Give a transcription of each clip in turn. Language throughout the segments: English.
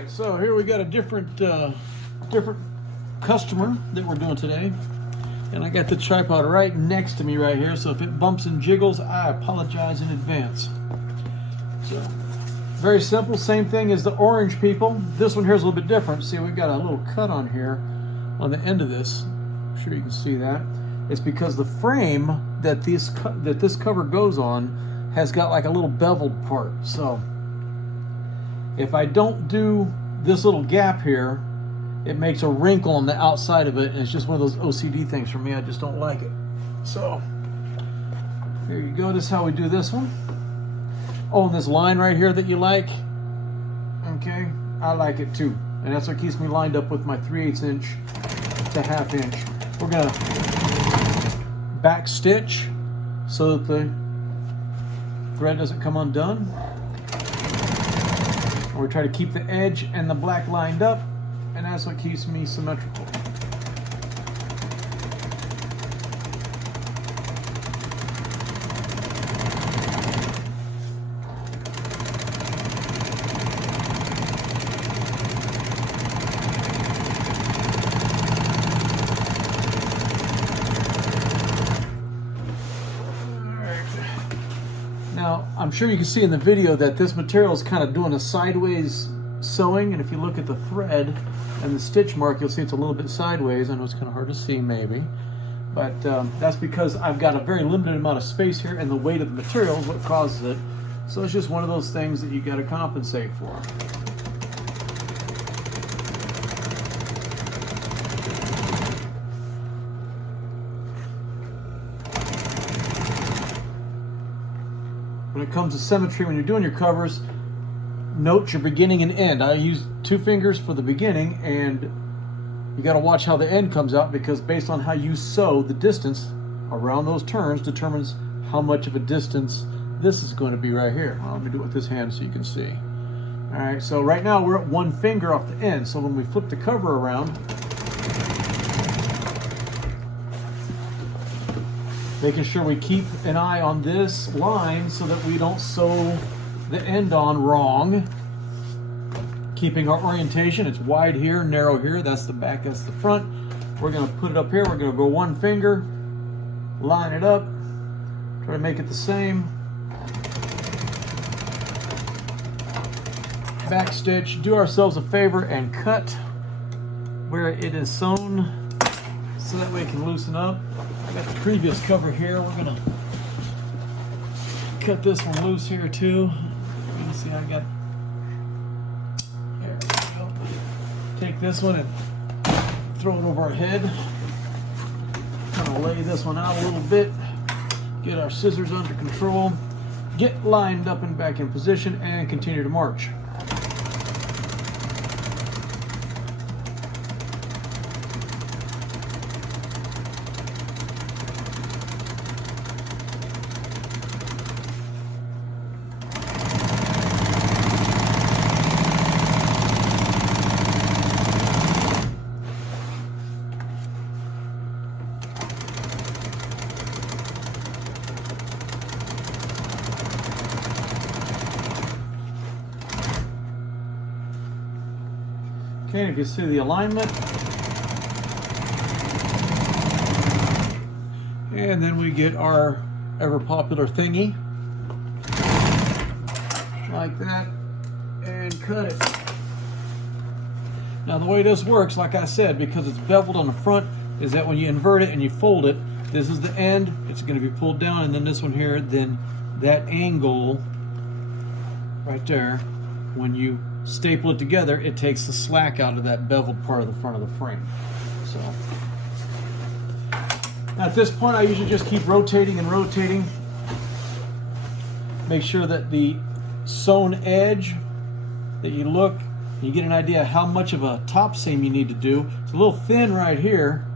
right, so here we got a different customer that we're doing today, and I got the tripod right next to me right here, so if it bumps and jiggles, I apologize in advance. So very simple, same thing as the orange people. This one here is a little bit different. See, we've got a little cut on here on the end of this. I'm sure you can see that. It's because the frame that this cover goes on has got like a little beveled part. So if I don't do this little gap here, it makes a wrinkle on the outside of it, and it's just one of those OCD things for me. I just don't like it. So there you go. This is how we do this one. Oh, and this line right here that you like, okay, I like it too. And that's what keeps me lined up with my 3/8 inch to 1/2 inch. We're gonna back stitch so that the thread doesn't come undone. We try to keep the edge and the black lined up, and that's what keeps me symmetrical. Now, I'm sure you can see in the video that this material is kind of doing a sideways sewing, and if you look at the thread and the stitch mark, you'll see it's a little bit sideways. I know it's kind of hard to see maybe, but that's because I've got a very limited amount of space here, and the weight of the material is what causes it. So it's just one of those things that you got to compensate for. When it comes to symmetry, when you're doing your covers, note your beginning and end. I use 2 fingers for the beginning, and you got to watch how the end comes out, because based on how you sew, the distance around those turns determines how much of a distance this is going to be right here. Well, let me do it with this hand so you can see. All right, so right now we're at 1 finger off the end. So when we flip the cover around, making sure we keep an eye on this line so that we don't sew the end on wrong. Keeping our orientation, it's wide here, narrow here, that's the back, that's the front. We're gonna put it up here, we're gonna go 1 finger, line it up, try to make it the same. Back stitch, do ourselves a favor and cut where it is sewn so that way it can loosen up. I got the previous cover here, we're gonna cut this one loose here too. You can see I got, there we go. Take this one and throw it over our head. Kind of lay this one out a little bit. Get our scissors under control. Get lined up and back in position and continue to march. Okay, if you see the alignment. And then we get our ever popular thingy. Like that. And cut it. Now the way this works, like I said, because it's beveled on the front, is that when you invert it and you fold it, this is the end, it's going to be pulled down, and then this one here, then that angle right there, when you staple it together, it takes the slack out of that beveled part of the front of the frame. So at this point, I usually just keep rotating and rotating. Make sure that the sewn edge, that you look, you get an idea how much of a top seam you need to do. It's a little thin right here,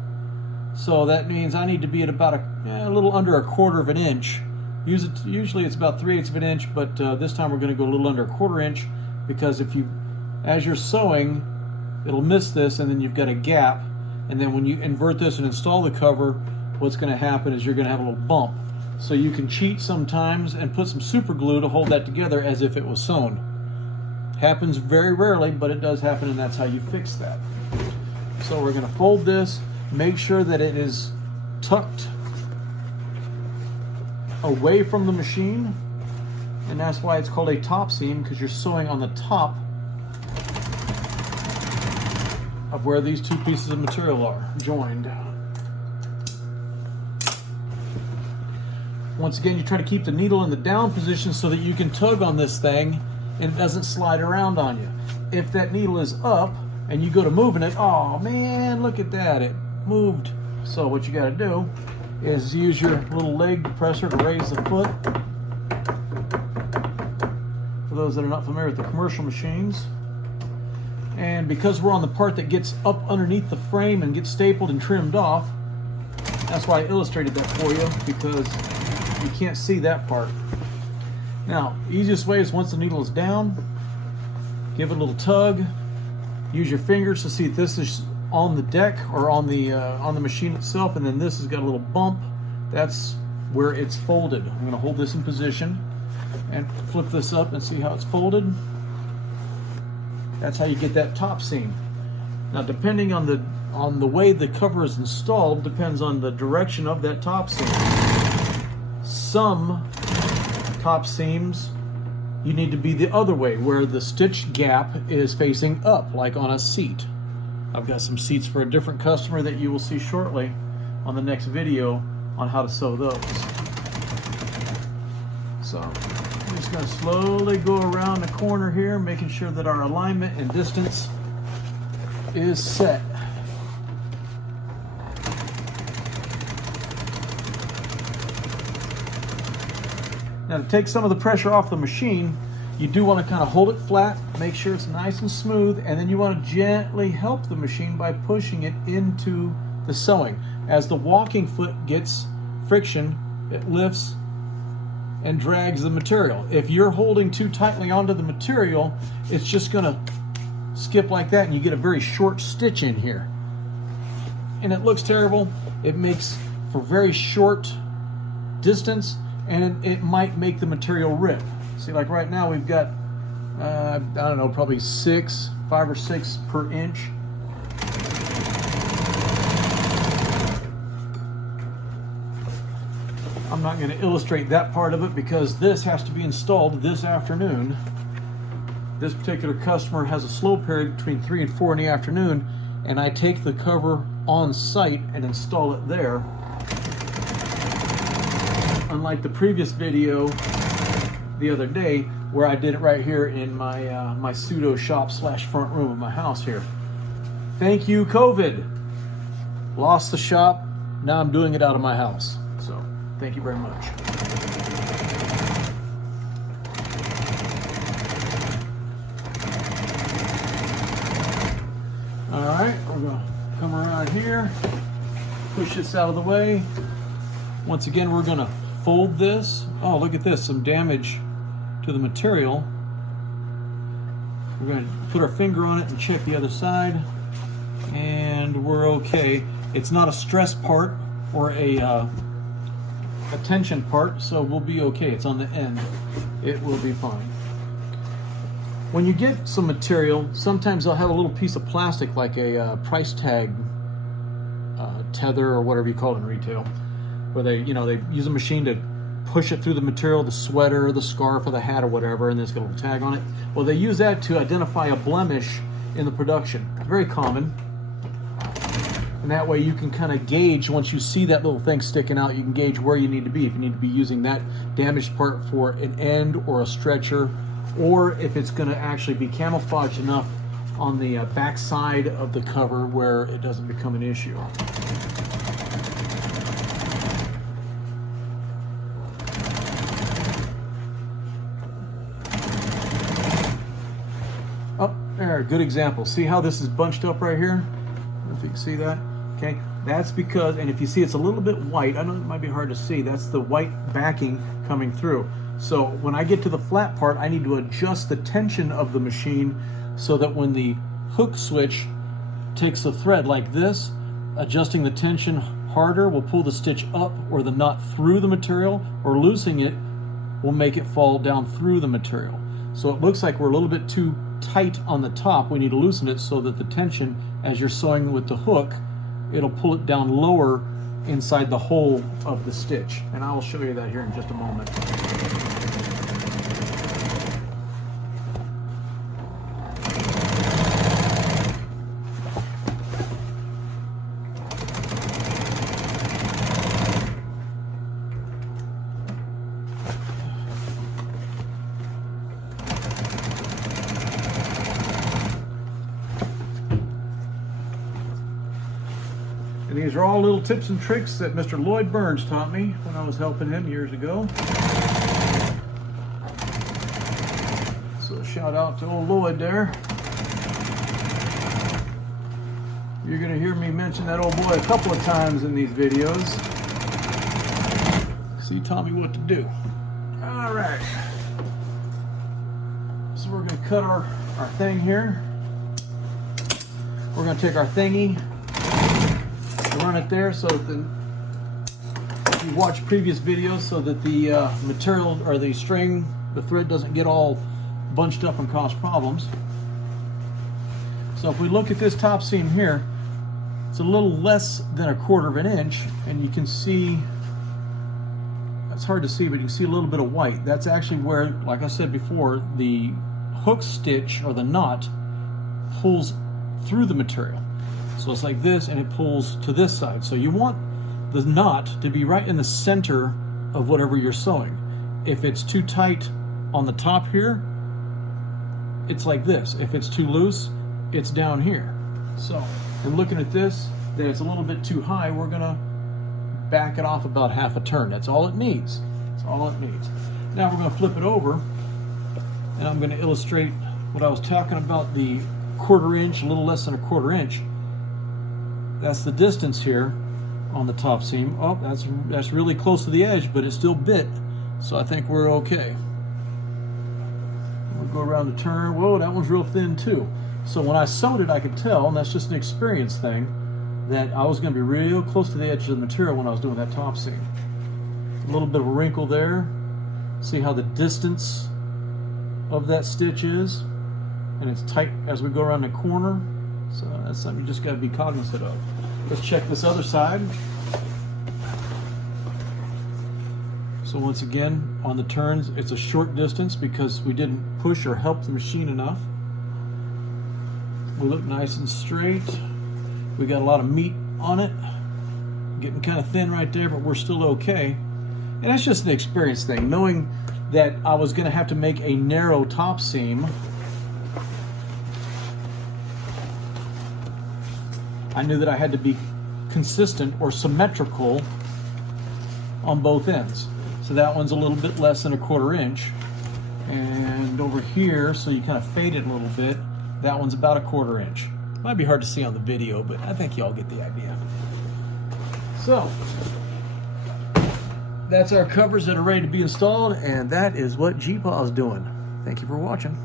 so that means I need to be at about a little under 1/4 inch. Usually it's about 3/8 of an inch, but this time we're going to go a little under 1/4 inch. Because if you, as you're sewing, it'll miss this, and then you've got a gap, and then when you invert this and install the cover, what's going to happen is you're going to have a little bump. So you can cheat sometimes and put some super glue to hold that together as if it was sewn. Happens very rarely, but it does happen, and that's how you fix that. So we're going to fold this, make sure that it is tucked away from the machine, and that's why it's called a top seam, because you're sewing on the top of where these two pieces of material are joined. Once again, you try to keep the needle in the down position so that you can tug on this thing and it doesn't slide around on you. If that needle is up and you go to moving it, oh man, look at that, it moved. So what you got to do is use your little leg depressor to raise the foot. For those that are not familiar with the commercial machines. And because we're on the part that gets up underneath the frame and gets stapled and trimmed off, that's why I illustrated that for you, because you can't see that part. Now, easiest way is once the needle is down, give it a little tug, use your fingers to see if this is on the deck or on the machine itself, and then this has got a little bump. That's where it's folded. I'm going to hold this in position and flip this up and see how it's folded. That's how you get that top seam. Now, depending on the way the cover is installed, depends on the direction of that top seam. Some top seams you need to be the other way, where the stitch gap is facing up, like on a seat. I've got some seats for a different customer that you will see shortly on the next video on how to sew those. So I'm just going to slowly go around the corner here, making sure that our alignment and distance is set. Now, to take some of the pressure off the machine, you do want to kind of hold it flat, make sure it's nice and smooth, and then you want to gently help the machine by pushing it into the sewing. As the walking foot gets friction, it lifts and drags the material. If you're holding too tightly onto the material, it's just going to skip like that, and you get a very short stitch in here. And it looks terrible. It makes for very short distance, and it might make the material rip. See, like right now we've got, I don't know, probably 5 or 6 per inch. I'm not going to illustrate that part of it because this has to be installed this afternoon. This particular customer has a slow period between 3 and 4 in the afternoon, and I take the cover on site and install it there. Unlike the previous video the other day where I did it right here in my my pseudo shop / front room of my house here. Thank you, COVID. Lost the shop, now I'm doing it out of my house. So thank you very much. All right, we're gonna come around here, push this out of the way. Once again, we're gonna fold this. Oh, look at this, some damage to the material. We're going to put our finger on it and check the other side, and we're okay. It's not a stress part or a tension part, so we'll be okay. It's on the end. It will be fine. When you get some material, sometimes they'll have a little piece of plastic like a price tag tether or whatever you call it in retail, where they use a machine to push it through the material, the sweater, the scarf, or the hat, or whatever, and there's got a little tag on it. Well, they use that to identify a blemish in the production. Very common. And that way you can kind of gauge, once you see that little thing sticking out, you can gauge where you need to be. If you need to be using that damaged part for an end or a stretcher, or if it's going to actually be camouflaged enough on the back side of the cover where it doesn't become an issue. Oh, there, good example. See how this is bunched up right here? I don't know if you can see that. Okay, that's because, and if you see it's a little bit white, I know it might be hard to see, that's the white backing coming through. So when I get to the flat part, I need to adjust the tension of the machine so that when the hook switch takes the thread like this, adjusting the tension harder will pull the stitch up or the knot through the material, or loosening it will make it fall down through the material. So it looks like we're a little bit too tight on the top, we need to loosen it so that the tension, as you're sewing with the hook, it'll pull it down lower inside the hole of the stitch. And I will show you that here in just a moment. And these are all little tips and tricks that Mr. Lloyd Burns taught me when I was helping him years ago. So shout out to old Lloyd there. You're gonna hear me mention that old boy a couple of times in these videos. So he taught me what to do. All right. So we're gonna cut our thing here. We're gonna take our thingy, run it there so that if you watch previous videos, so that the material or the string, the thread doesn't get all bunched up and cause problems. So if we look at this top seam here, it's a little less than 1/4 of an inch, and you can see, it's hard to see, but you can see a little bit of white. That's actually where, like I said before, the hook stitch or the knot pulls through the material. So it's like this, and it pulls to this side. So you want the knot to be right in the center of whatever you're sewing. If it's too tight on the top here, it's like this. If it's too loose, it's down here. So, and looking at this, that it's a little bit too high, we're gonna back it off about 1/2 a turn. That's all it needs. That's all it needs. Now we're gonna flip it over, and I'm gonna illustrate what I was talking about, the 1/4 inch, a little less than 1/4 inch. That's the distance here on the top seam. Oh, that's really close to the edge, but it's still bit, so I think we're okay. We'll go around the turn. Whoa, that one's real thin too. So when I sewed it, I could tell, and that's just an experience thing, that I was going to be real close to the edge of the material when I was doing that top seam. A little bit of a wrinkle there. See how the distance of that stitch is, and it's tight as we go around the corner. So that's something you just got to be cognizant of. Let's check this other side. So once again, on the turns, it's a short distance because we didn't push or help the machine enough. We look nice and straight. We got a lot of meat on it. Getting kind of thin right there, but we're still okay. And that's just an experience thing. Knowing that I was going to have to make a narrow top seam, I knew that I had to be consistent or symmetrical on both ends. So that one's a little bit less than 1/4 inch. And over here, so you kind of fade it a little bit, that one's about 1/4 inch. Might be hard to see on the video, but I think y'all get the idea. So, that's our covers that are ready to be installed, and that is what GPaw's doing. Thank you for watching.